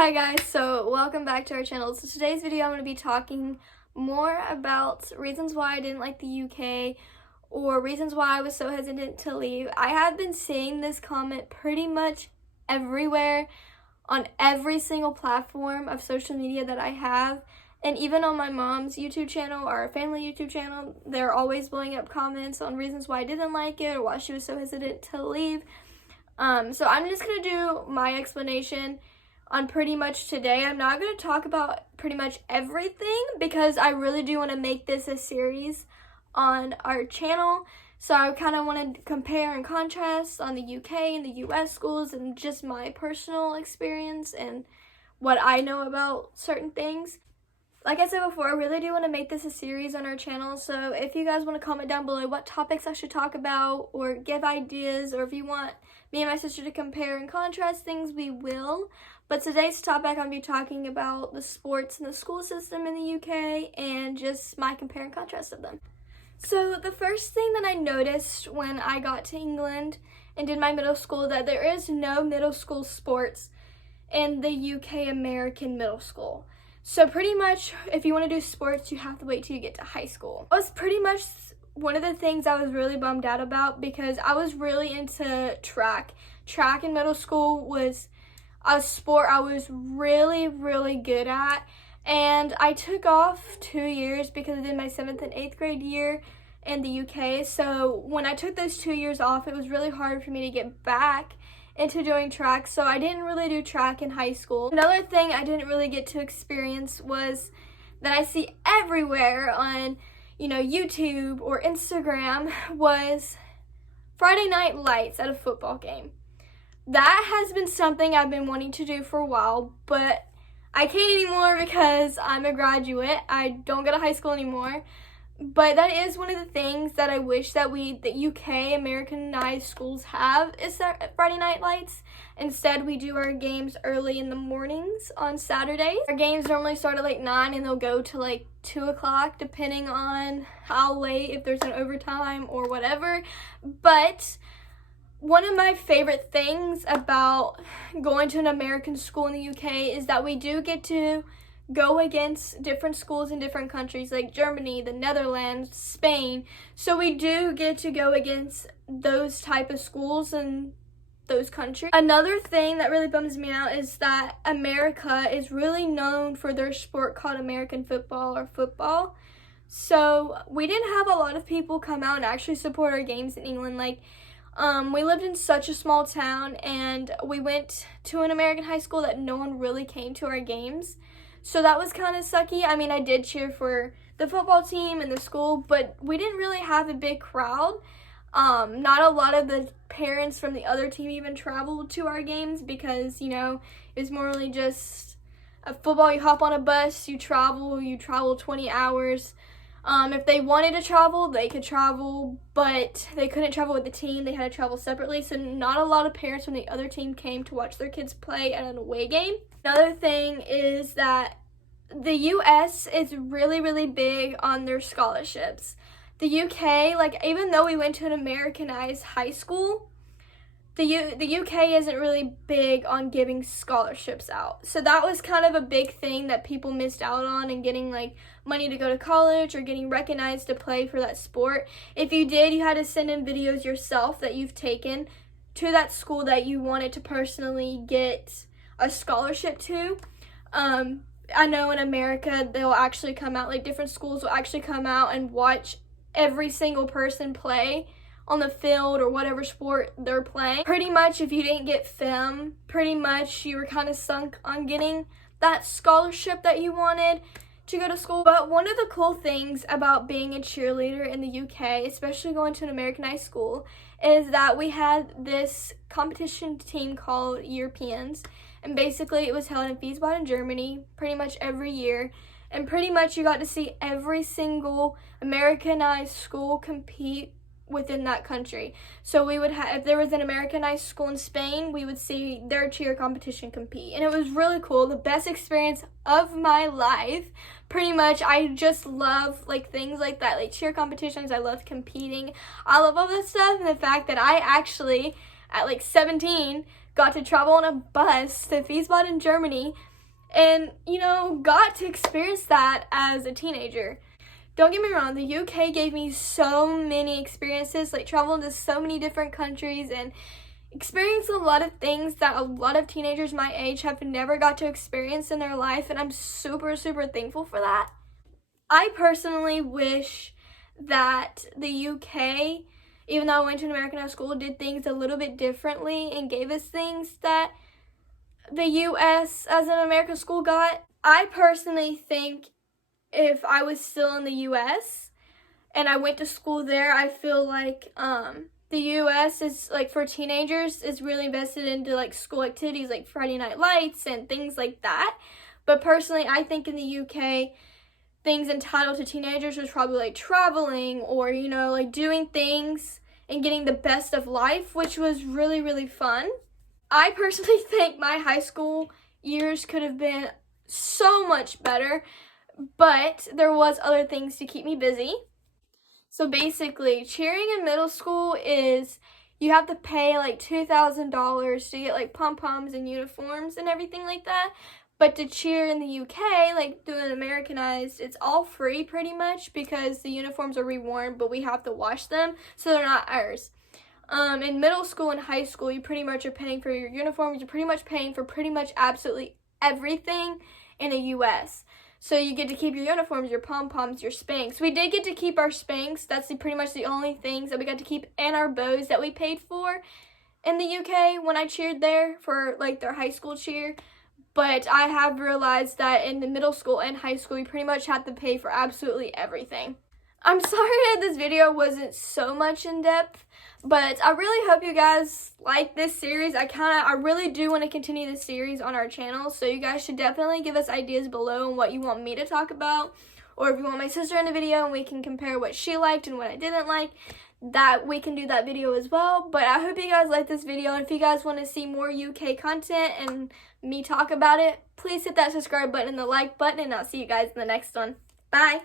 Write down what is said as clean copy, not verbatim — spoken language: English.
Hi guys, so welcome back to our channel. So today's video I'm going to be talking more about reasons why I didn't like the UK or reasons why I was so hesitant to leave. I have been seeing this comment pretty much everywhere on every single platform of social media that I have, and even on my mom's YouTube channel or our family YouTube channel, they're always blowing up comments on reasons why I didn't like it or why she was so hesitant to leave. So I'm just going to do my explanation on pretty much today. I'm not going to talk about pretty much everything because I really do want to make this a series on our channel. So I kind of want to compare and contrast on the UK and the US schools and just my personal experience and what I know about certain things. Like I said before, I really do want to make this a series on our channel, so if you guys want to comment down below what topics I should talk about or give ideas, or if you want me and my sister to compare and contrast things, we will. But today's topic, I'm going to be talking about the sports and the school system in the UK and just my compare and contrast of them. So the first thing that I noticed when I got to England and did my middle school, that there is no middle school sports in the UK American middle school. So pretty much, if you want to do sports, you have to wait till you get to high school. That was pretty much one of the things I was really bummed out about because I was really into track. Track in middle school was a sport I was really good at, and I took off 2 years because I did my 7th and 8th grade year in the UK. So when I took those 2 years off, it was really hard for me to get back into doing track, so I didn't really do track in high school. Another thing I didn't really get to experience was that I see everywhere on, YouTube or Instagram was Friday night lights at a football game. That has been something I've been wanting to do for a while, but I can't anymore because I'm a graduate. I don't go to high school anymore. But that is one of the things that I wish that the UK Americanized schools have, is that Friday night lights. Instead, we do our games early in the mornings on Saturdays. Our games normally start at like 9 and they'll go to like 2 o'clock depending on how late, if there's an overtime or whatever. But one of my favorite things about going to an American school in the UK is that we do get to go against different schools in different countries like Germany, the Netherlands, Spain. So we do get to go against those type of schools in those countries. Another thing that really bums me out is that America is really known for their sport called American football or football. So we didn't have a lot of people come out and actually support our games in England. We lived in such a small town, and we went to an American high school that no one really came to our games. So that was kind of sucky. I mean, I did cheer for the football team and the school, but we didn't really have a big crowd. Not a lot of the parents from the other team even traveled to our games because, it was more really just a football. You hop on a bus, you travel 20 hours. If they wanted to travel, they could travel, but they couldn't travel with the team. They had to travel separately. So not a lot of parents from the other team came to watch their kids play at an away game. Another thing is that the US is really big on their scholarships. The UK, even though we went to an Americanized high school, the UK isn't really big on giving scholarships out. So that was kind of a big thing that people missed out on, and getting money to go to college or getting recognized to play for that sport. If you did, you had to send in videos yourself that you've taken to that school that you wanted to personally get a scholarship to. I know in America they'll actually come out, different schools will actually come out and watch every single person play on the field or whatever sport they're playing. Pretty much if you didn't get film, pretty much you were kind of sunk on getting that scholarship that you wanted to go to school. But one of the cool things about being a cheerleader in the UK, especially going to an Americanized school, is that we had this competition team called Europeans, and basically it was held in Wiesbaden, Germany, pretty much every year. And pretty much you got to see every single Americanized school compete within that country. So we would have, if there was an Americanized school in Spain, we would see their cheer competition compete, and it was really cool. The best experience of my life. Pretty much I just love things like that, cheer competitions. I love competing. I love all this stuff, and the fact that I actually at 17 got to travel on a bus to Wiesbaden, Germany, and, you know, got to experience that as a teenager. Don't get me wrong, the UK gave me so many experiences, like traveling to so many different countries and experienced a lot of things that a lot of teenagers my age have never got to experience in their life, and I'm super, super thankful for that. I personally wish that the UK, even though I went to an American high school, did things a little bit differently and gave us things that the US as an American school got. I personally think if I was still in the US and I went to school there, I feel like the US is, like, for teenagers, is really invested into, like, school activities like Friday Night Lights and things like that. But personally, I think in the UK, things entitled to teenagers was probably like traveling or, you know, like doing things and getting the best of life, which was really, really fun. I personally think my high school years could have been so much better, but there was other things to keep me busy. So basically, cheering in middle school is you have to pay like $2,000 to get like pom-poms and uniforms and everything like that. But to cheer in the UK, like doing Americanized, it's all free pretty much because the uniforms are reworn, but we have to wash them, so they're not ours. In middle school and high school, you pretty much are paying for your uniforms. You're pretty much paying for pretty much absolutely everything in the US. So you get to keep your uniforms, your pom-poms, your Spanx. We did get to keep our Spanx. That's pretty much the only things that we got to keep, and our bows that we paid for in the UK when I cheered there for like their high school cheer. But I have realized that in the middle school and high school, you pretty much have to pay for absolutely everything. I'm sorry that this video wasn't so much in depth, but I really hope you guys like this series. I really do want to continue this series on our channel, so you guys should definitely give us ideas below on what you want me to talk about, or if you want my sister in the video and we can compare what she liked and what I didn't like, that we can do that video as well. But I hope you guys like this video, and if you guys want to see more UK content and me talk about it, please hit that subscribe button and the like button, and I'll see you guys in the next one. Bye!